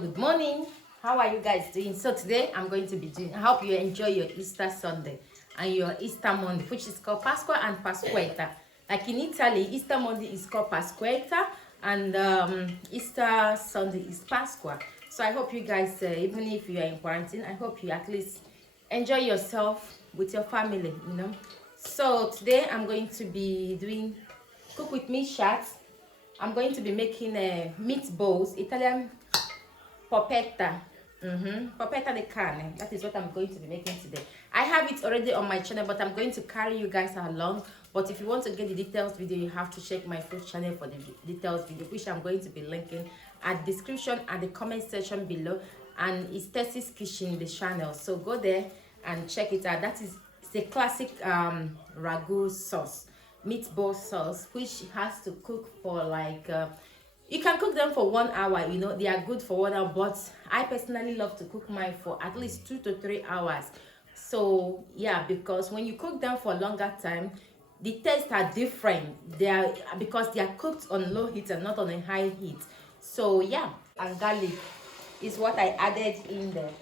Good morning. How are you guys doing? So today I'm going to be doing, I hope you enjoy your Easter Sunday and your Easter Monday, which is called Pasqua and Pasquetta. Like in Italy, Easter Monday is called Pasquetta and Easter Sunday is Pasqua. So I hope you guys, even if you are in quarantine, I hope you at least enjoy yourself with your family, you know. So today I'm going to be doing cook with me chats. I'm going to be making meatballs, Italian Popetta. Popetta de carne. That is what I'm going to be making today. I have it already on my channel, but I'm going to carry you guys along. But if you want to get the details video, you have to check my full channel for the details video, which I'm going to be linking at description and the comment section below. And it's Tessy's Kitchen, the channel. So go there and check it out. That is, it's a classic ragu sauce, meatball sauce, which has to cook for like you can cook them for 1 hour. You know, they are good for 1 hour, but I personally love to cook mine for at least 2 to 3 hours. So yeah, because when you cook them for a longer time, the tastes are different. They are, because they are cooked on low heat and not on a high heat. So yeah, and garlic is what I added in there.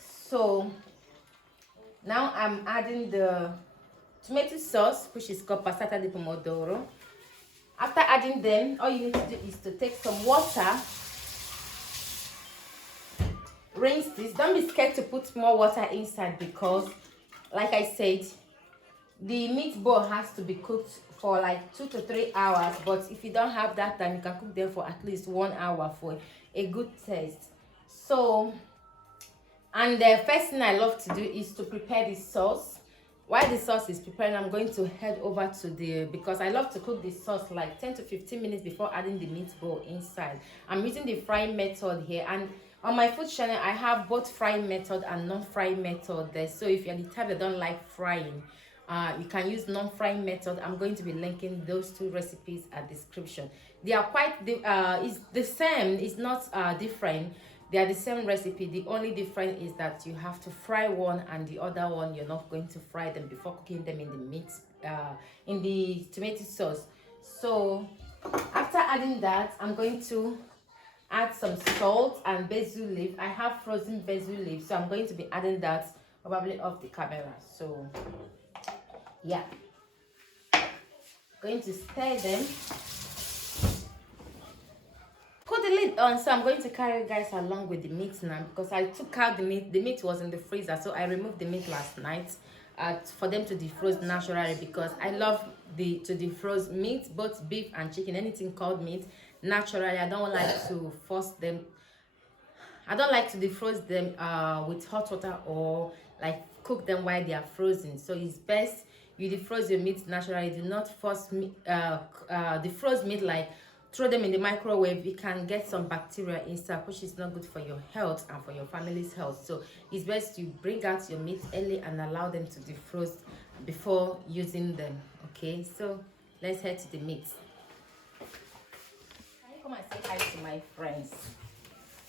So now I'm adding the tomato sauce, which is called passata di pomodoro. After adding them, all you need to do is to take some water, rinse this. Don't be scared to put more water inside because, like I said, the meatball has to be cooked for like 2 to 3 hours. But if you don't have that time, you can cook them for at least 1 hour for a good taste. So, and the first thing I love to do is to prepare the sauce. While the sauce is preparing, I'm going to head over to the, because I love to cook the sauce like 10 to 15 minutes before adding the meatball inside. I'm using the frying method here, and on my food channel I have both frying method and non-frying method there. So if you're the type that don't like frying, you can use non-frying method. I'm going to be linking those two recipes at description. They are quite it's the same, it's not different. They are the same recipe. The only difference is that you have to fry one, and the other one you're not going to fry them before cooking them in the meat, in the tomato sauce. So after adding that, I'm going to add some salt and basil leaf. I have frozen basil leaf, so I'm going to be adding that probably off the camera. So yeah, going to stir them. Put the lid on. So I'm going to carry you guys along with the meat now, because I took out the meat. The meat was in the freezer, so I removed the meat last night for them to defrost naturally, because I love to defrost meat, both beef and chicken, anything called meat, naturally. I don't like to force them. I don't like to defrost them with hot water or like cook them while they are frozen. So it's best you defrost your meat naturally. Do not force defrost meat, like throw them in the microwave. You can get some bacteria inside, which is not good for your health and for your family's health. So it's best you bring out your meat early and allow them to defrost before using them. Okay, so let's head to the meat. Can you come and say hi to my friends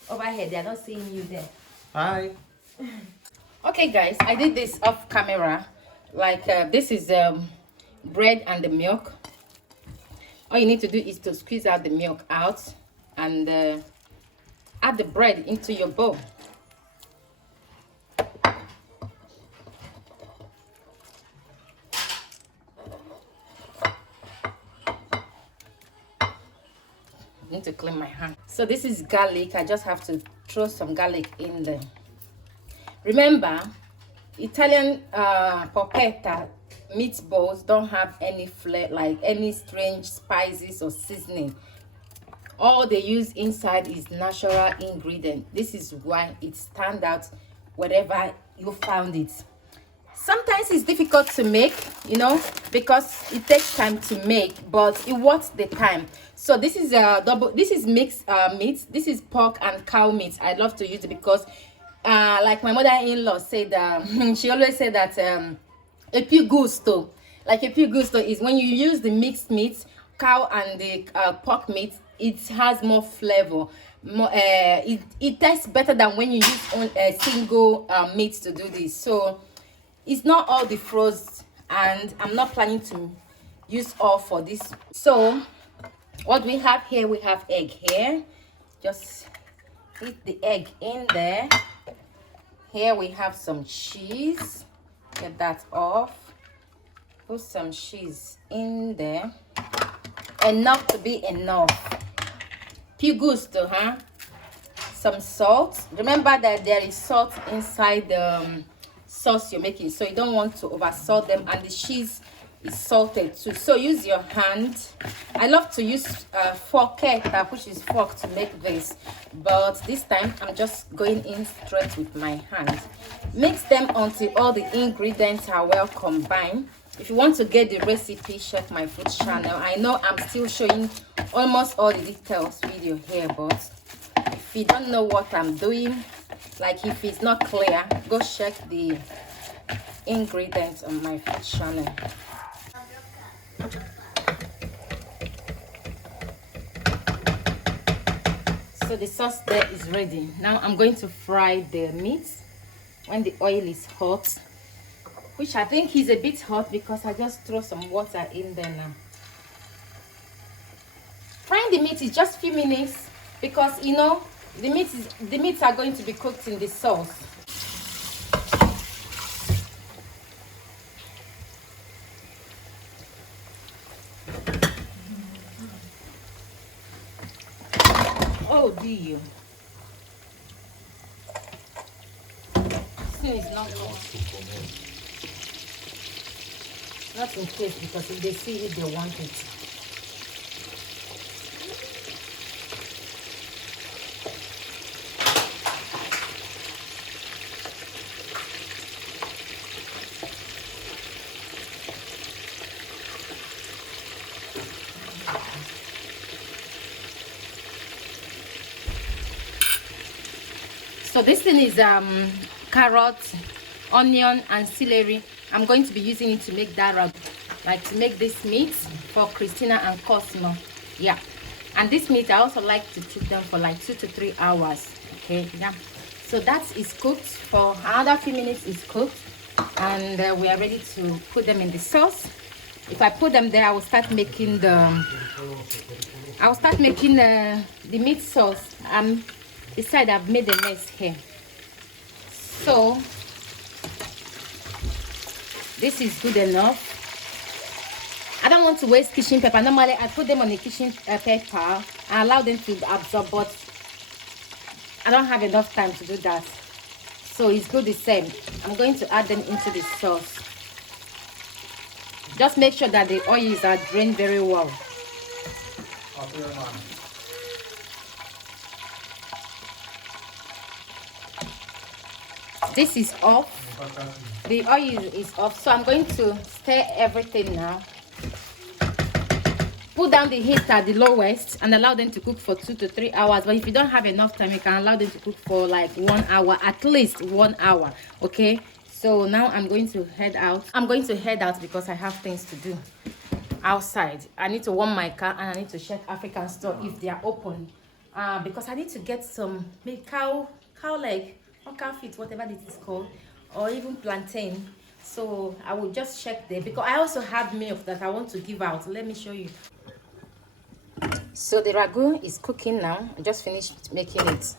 over here? They are not seeing you there. Hi. Okay guys, I did this off camera. Like this is bread and the milk. All you need to do is to squeeze out the milk out and add the bread into your bowl. I need to clean my hand. So this is garlic. I just have to throw some garlic in there. Remember, Italian polpetta meatballs don't have any flavor, like any strange spices or seasoning. All they use inside is natural ingredient. This is why it stands out wherever you found it. Sometimes it's difficult to make, you know, because it takes time to make, but it worth the time. So this is a double, this is mixed meat. This is pork and cow meat. I love to use it because like my mother-in-law said, she always said that a più gusto, like a più gusto is when you use the mixed meat, cow and the pork meat, it has more flavor. More, it tastes better than when you use a single meat to do this. So it's not all defrosted, and I'm not planning to use all for this. So what we have here, we have egg here. Just put the egg in there. Here we have some cheese. Get that off. Put some cheese in there. Enough to be enough. Più gusto, huh? Some salt. Remember that there is salt inside the sauce you're making, so you don't want to over salt them, and the cheese is salted too. So use your hand. I love to use forchetta, which is fork, to make this, but this time I'm just going in straight with my hand. Mix them until all the ingredients are well combined. If you want to get the recipe, check my food channel. I know I'm still showing almost all the details video here, but if you don't know what I'm doing, like if it's not clear, go check the ingredients on my food channel. So the sauce there is ready. Now I'm going to fry the meat when the oil is hot, which I think is a bit hot because I just throw some water in there now. Frying the meat is just a few minutes because, you know, the meats are going to be cooked in the sauce. Oh dear. This thing is not hot. Not in case, because if they see it, they want it. So this thing is carrot, onion and celery. I'm going to be using it to make that ragu, like to make this meat for Christina and Cosmo. Yeah, and this meat I also like to cook them for like 2 to 3 hours. Okay, yeah. So that is cooked for another few minutes. Is cooked, and we are ready to put them in the sauce. If I put them there, I will start making the meat sauce. Beside, I've made a mess here. So this is good enough. I don't want to waste kitchen pepper. Normally I put them on the kitchen pepper and allow them to absorb, but I don't have enough time to do that. So it's good the same. I'm going to add them into the sauce. Just make sure that the oils are drained very well. This is off. The oil is off, so I'm going to stir everything now. Put down the heat at the lowest and allow them to cook for 2 to 3 hours. But if you don't have enough time, you can allow them to cook for like 1 hour, at least 1 hour. Okay, so now I'm going to head out. Because I have things to do outside. I need to warm my car, and I need to check African store if they are open, because I need to get some cow leg or cow feet, whatever it is called, or even plantain. So I will just check there, because I also have milk that I want to give out. Let me show you. So the ragu is cooking now. I just finished making it,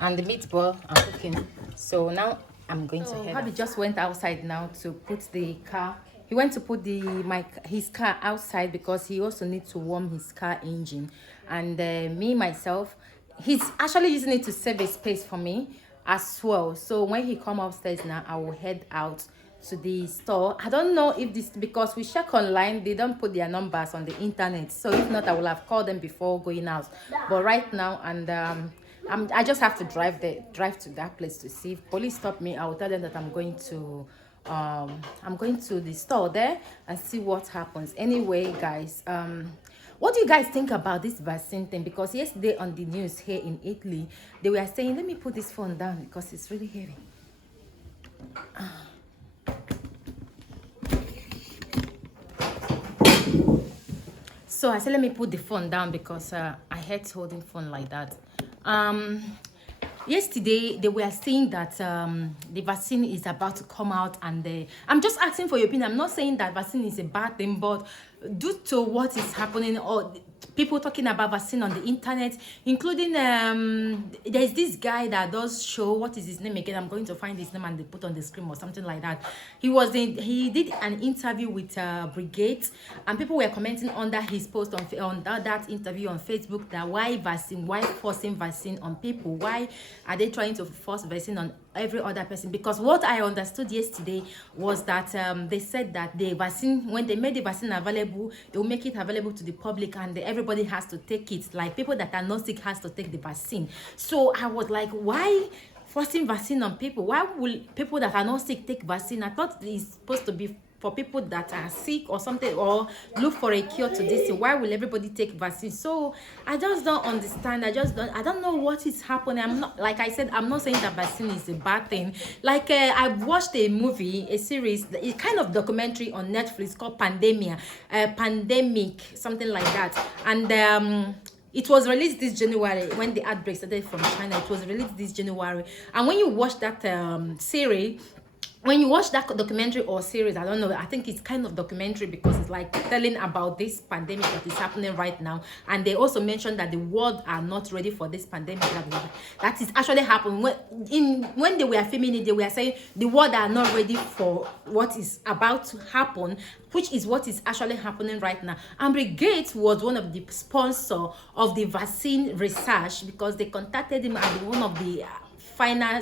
and the meatball are cooking. So now I'm going to head. Happy just went outside now to put the car. He went to put his car outside because he also needs to warm his car engine. And me myself, he's actually using it to save a space for me as well. So when he come upstairs now, I will head out to the store. I don't know if this, because we check online, they don't put their numbers on the internet. So if not, I will have called them before going out. But right now, and I just have to drive to that place to see. If police stop me, I will tell them that I'm going to I'm going to the store there and see what happens. Anyway, guys, what do you guys think about this vaccine thing? Because yesterday on the news here in Italy, they were saying, let me put this phone down because it's really heavy. So I said, let me put the phone down because I hate holding phone like that. Yesterday they were saying that the vaccine is about to come out, and I'm just asking for your opinion. I'm not saying that vaccine is a bad thing, but due to what is happening, or people talking about vaccine on the internet, including there's this guy that does show, what is his name again? I'm going to find his name and they put on the screen or something like that. He did an interview with Brigade, and people were commenting under his post on that interview on Facebook that why forcing vaccine on people? Why are they trying to force vaccine on every other person? Because what I understood yesterday was that they said that the vaccine, when they made the vaccine available, they will make it available to the public, and everybody has to take it. Like people that are not sick has to take the vaccine. So I was like, why forcing vaccine on people? Why will people that are not sick take vaccine? I thought it's supposed to be for people that are sick or something, or look for a cure to this. Why will everybody take vaccine? So I just don't understand. I don't know what is happening. I'm not, like I said, I'm not saying that vaccine is a bad thing. Like I watched a movie, a series, a kind of documentary on Netflix called Pandemic, something like that. And it was released this January when the outbreak started from China. It was released this January, and when you watch that series, when you watch that documentary or series, I don't know, I think it's kind of documentary because it's like telling about this pandemic that is happening right now. And they also mentioned that the world are not ready for this pandemic that is actually happening. When they were filming it, they were saying the world are not ready for what is about to happen, which is what is actually happening right now. And Gates was one of the sponsor of the vaccine research, because they contacted him at one of the final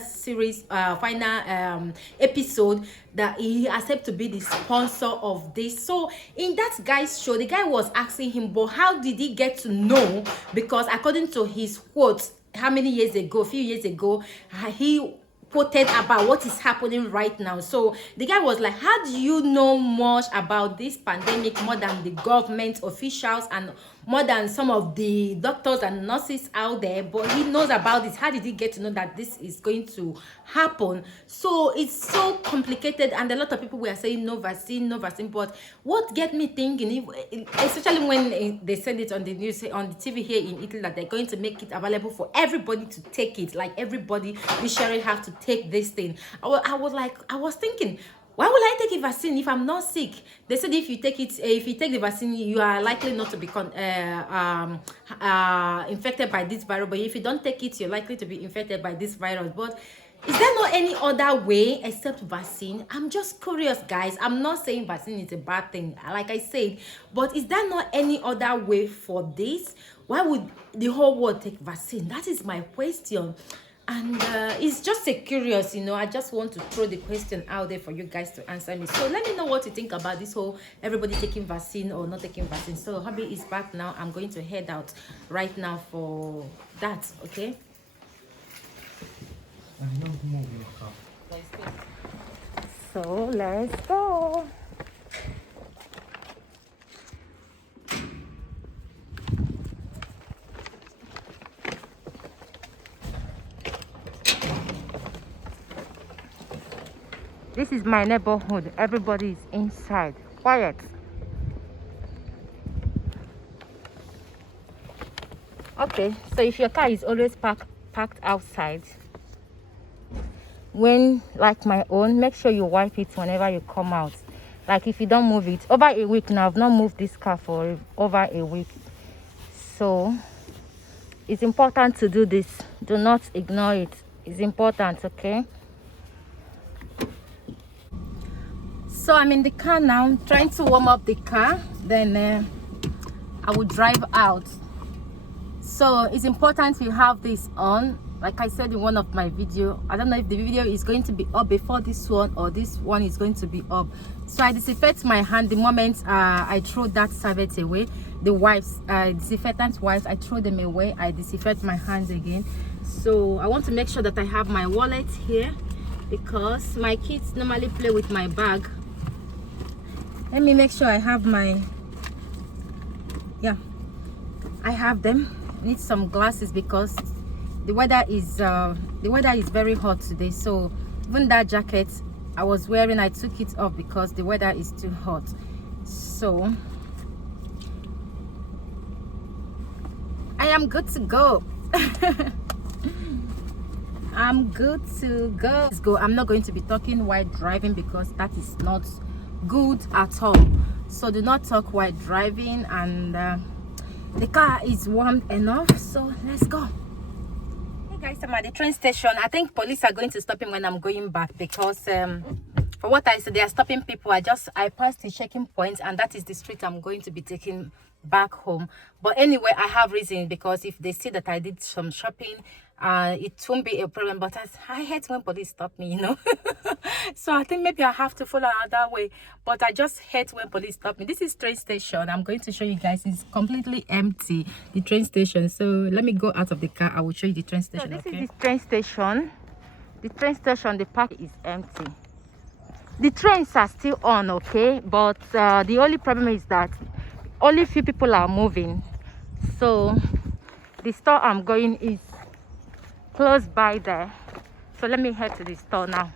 episode that he accepted to be the sponsor of this. So in that guy's show, the guy was asking him, but how did he get to know? Because according to his quotes, how many years ago, a few years ago, he quoted about what is happening right now. So the guy was like, how do you know much about this pandemic more than the government officials and more than some of the doctors and nurses out there? But he knows about this. How did he get to know that this is going to happen? So it's so complicated, and a lot of people were saying no vaccine. But what get me thinking, especially when they said it on the news, on the TV here in Italy, that they're going to make it available for everybody to take it, like everybody literally have to take this thing. I was thinking, why will I take a vaccine if I'm not sick? They said if you take the vaccine, you are likely not to become infected by this virus. But if you don't take it, you're likely to be infected by this virus. But is there not any other way except vaccine? I'm just curious, guys. I'm not saying vaccine is a bad thing, like I said, but is there not any other way for this? Why would the whole world take vaccine? That is my question. And it's just a curious, I just want to throw the question out there for you guys to answer me. So let me know what you think about this whole everybody taking vaccine or not taking vaccine. So hubby is back now. I'm going to head out right now for that, okay? So let's go. This is my neighborhood. Everybody is inside. Quiet. Okay, so if your car is always parked outside, when like my own, make sure you wipe it whenever you come out. Like if you don't move it over a week now, I've not moved this car for over a week, so it's important to do this. Do not ignore it. It's important, okay? So I'm in the car now, trying to warm up the car, then I will drive out. So it's important you have this on. Like I said in one of my video, I don't know if the video is going to be up before this one or this one is going to be up. So I disinfect my hand the moment I throw that serviette away. The wipes, disinfectant wipes, I throw them away. I disinfect my hands again. So I want to make sure that I have my wallet here. because my kids normally play with my bag. Let me make sure I have my, yeah, I have them. I need some glasses because the weather is very hot today. So even that jacket I was wearing, I took it off because the weather is too hot. So I am good to go. I'm good to go. Let's go. I'm not going to be talking while driving because that is not good at all. So do not talk while driving, and the car is warm enough, so let's go. Hey guys, I'm at the train station. I think police are going to stop him when I'm going back because for what I said, they are stopping people. I passed the checking point, and that is the street I'm going to be taking back home. But anyway, I have reason, because if they see that I did some shopping, it won't be a problem. But I hate when police stop me, you know. So I think maybe I have to follow another way, but I just hate when police stop me. This is train station. I'm going to show you guys. It's completely empty, the train station. So let me go out of the car. I will show you the train station. So this is the train station. The train station, the park is empty. The trains are still on, okay, but the only problem is that only few people are moving. So the store I'm going is close by there. So let me head to the store now.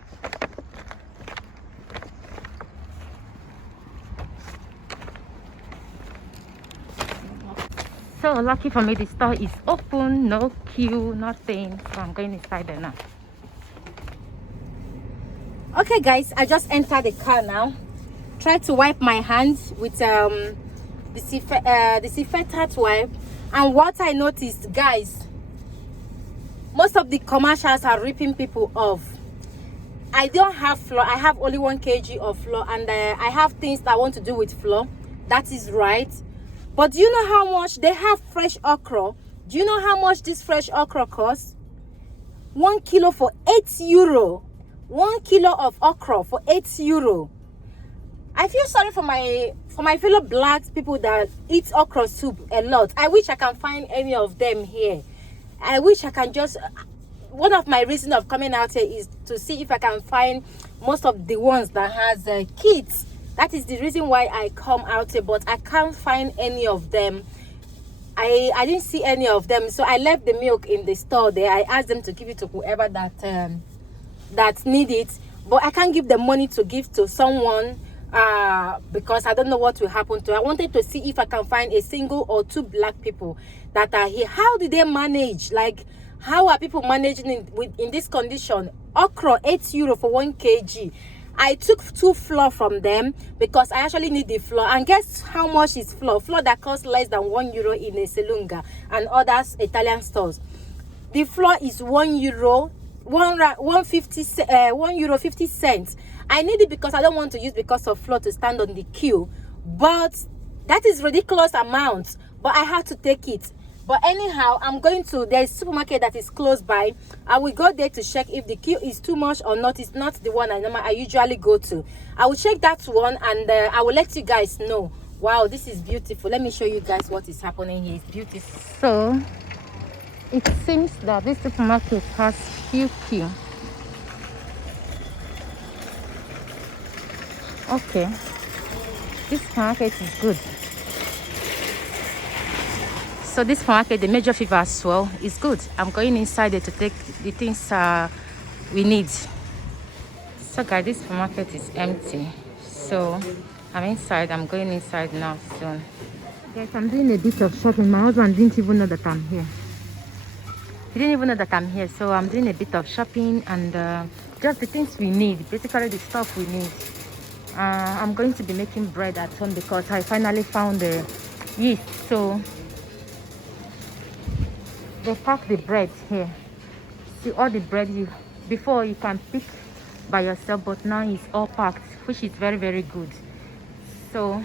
So lucky for me, the store is open, no queue, nothing. So I'm going inside there now. Okay guys, I just entered the car now. Try to wipe my hands with the disinfectant wipe. And what I noticed, guys, most of the commercials are ripping people off. I don't have flour. I have only 1 kg of flour, and I have things that I want to do with flour. That is right. But do you know how much they have fresh okra? Do you know how much this fresh okra costs? 1 kilo for €8. 1 kilo of okra for €8. I feel sorry for my fellow black people that eat okra soup a lot. I wish I can find any of them here. I wish I can just, one of my reasons of coming out here is to see if I can find most of the ones that has kids. That is the reason why I come out here, but I can't find any of them. I didn't see any of them, so I left the milk in the store there. I asked them to give it to whoever that need it, but I can't give them money to give to someone because I don't know what will happen to. I wanted to see if I can find a single or 2 black people that are here. How did they manage? Like, how are people managing in this condition? Okra, €8 for 1 kg. I took 2 flour from them because I actually need the flour. And guess how much is flour? Flour that costs less than €1 in a Selunga and others Italian stores. The flour is €1, €1.50. I need it because I don't want to use because of flour to stand on the queue. But that is ridiculous amount. But I have to take it. But anyhow, I'm going to, there's a supermarket that is close by. I will go there to check if the queue is too much or not. It's not the one I usually go to. I will check that one, and I will let you guys know. Wow, this is beautiful. Let me show you guys what is happening here. It's beautiful. So it seems that this supermarket has few queue. Okay, this supermarket is good. So this market, the major fever as well, is good. I'm going inside there to take the things we need. So guys, this supermarket is empty. So I'm inside. I'm going inside now soon. Guys, I'm doing a bit of shopping. My husband didn't even know that I'm here. He didn't even know that I'm here. So I'm doing a bit of shopping and just the things we need. Basically the stuff we need. I'm going to be making bread at home because I finally found the yeast. So they pack the bread here. See all the bread before you can pick by yourself, but now it's all packed, which is very, very good. So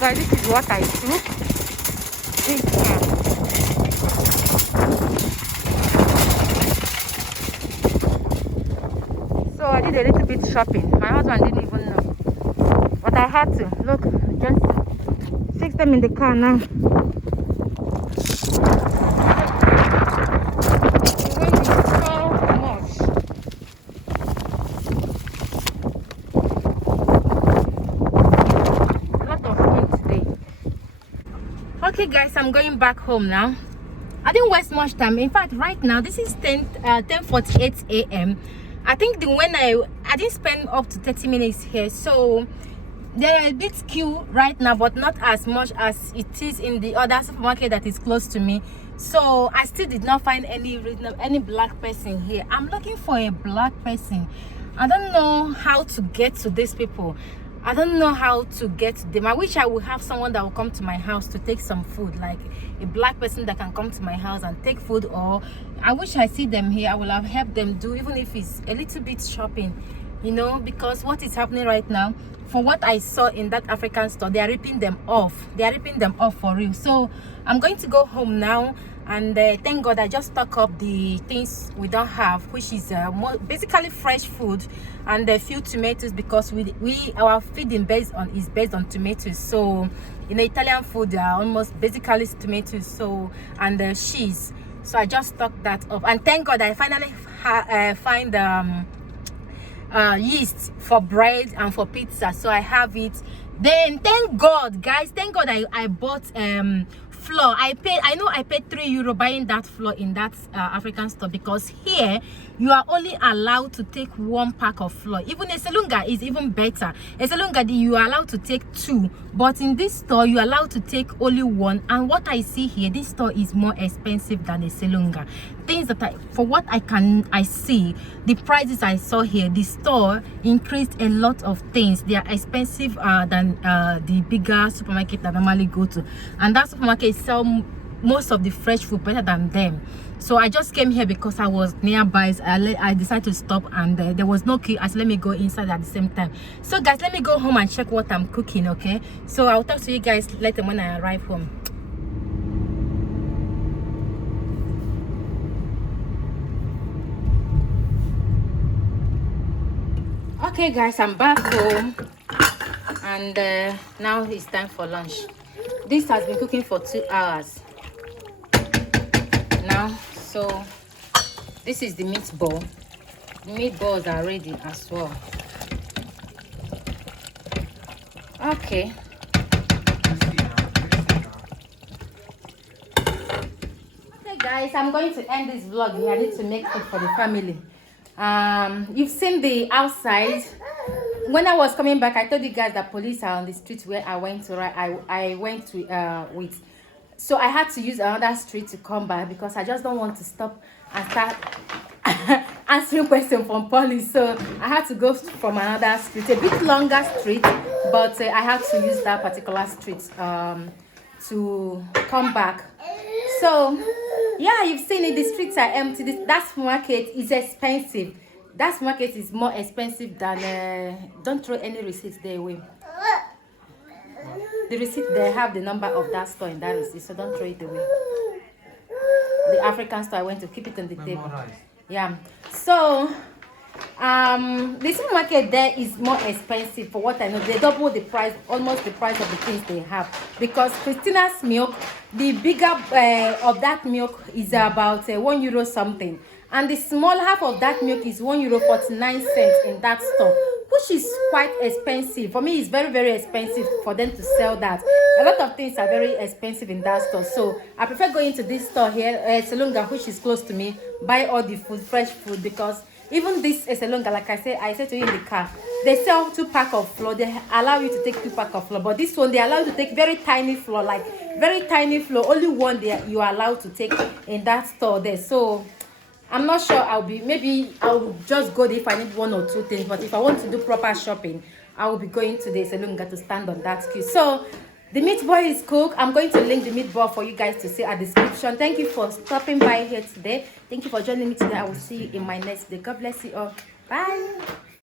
guys, this is what I took. So I did a little bit shopping. My husband didn't even know, but I had to. Look, just fix them in the car now. The wind is so much. A lot of wind today. Okay guys, I'm going back home now. I didn't waste much time. In fact, right now this is 10:48 a.m. I think I didn't spend up to 30 minutes here, so there are a bit queue right now, but not as much as it is in the other supermarket that is close to me. So I still did not find any black person here. I'm looking for a black person. I don't know how to get to these people. I don't know how to get to them. I wish I would have someone that will come to my house to take some food, like a black person that can come to my house and take food. Or I wish I see them here. I will have helped them do, even if it's a little bit shopping, you know, because what is happening right now, for what I saw in that African store, they are ripping them off. They are ripping them off for real. So I'm going to go home now, and thank God I just stock up the things we don't have, which is basically fresh food and a few tomatoes, because our feeding is based on tomatoes. So in Italian food, they are almost basically tomatoes. So and cheese. So I just stocked that up, and thank God I finally find yeast for bread and for pizza, so I have it. Then thank God guys, thank God I bought flour. I know I paid €3 buying that flour in that African store, because here you are only allowed to take 1 pack of flour. Even a selunga is even better. A selunga, you are allowed to take 2, but in this store you are allowed to take only 1. And what I see here, this store is more expensive than a selunga. Things that for what I see, the prices I saw here, the store increased a lot of things. They are expensive than the bigger supermarket that I normally go to, and that supermarket sell most of the fresh food better than them. So I just came here because I was nearby. So I decided to stop, and there was no queue. I said let me go inside at the same time. So guys, let me go home and check what I'm cooking. Okay, so I'll talk to you guys later when I arrive home. Okay guys, I'm back home, and now it's time for lunch. This has been cooking for 2 hours now. So this is the meatball. The meatballs are ready as well. Okay, guys, I'm going to end this vlog here. I need to make food for the family. You've seen the outside. When I was coming back, I told you guys that police are on the street where I went to. I went to with, so I had to use another street to come back, because I just don't want to stop and start answering questions from police. So I had to go from another street, a bit longer street, but I had to use that particular street to come back. So yeah, you've seen it. The streets are empty. That market is expensive. That market is more expensive than don't throw any receipts there away. The receipt, they have the number of that store in that receipt, so don't throw it away. The African store, I went to keep it on the table. Yeah, so the supermarket there is more expensive. For what I know, they double the price, almost the price of the things they have, because Christina's milk, the bigger of that milk is about €1 something, and the small half of that milk is €1.49 in that store, which is quite expensive. For me, it's very, very expensive for them to sell that. A lot of things are very expensive in that store, so I prefer going to this store here, Selunga, which is close to me, buy all the food, fresh food, because even this Selunga, like I said to you in the car, they sell 2 packs of flour. They allow you to take 2 packs of flour, but this one they allow you to take very tiny flour, like very tiny flour. Only one you are allowed to take in that store there. So I'm not sure. Maybe I'll just go there if I need 1 or 2 things. But if I want to do proper shopping, I will be going to the Selunga to stand on that queue. So the meatball is cooked. I'm going to link the meatball for you guys to see at the description. Thank you for stopping by here today. Thank you for joining me today. I will see you in my next day. God bless you all. Bye.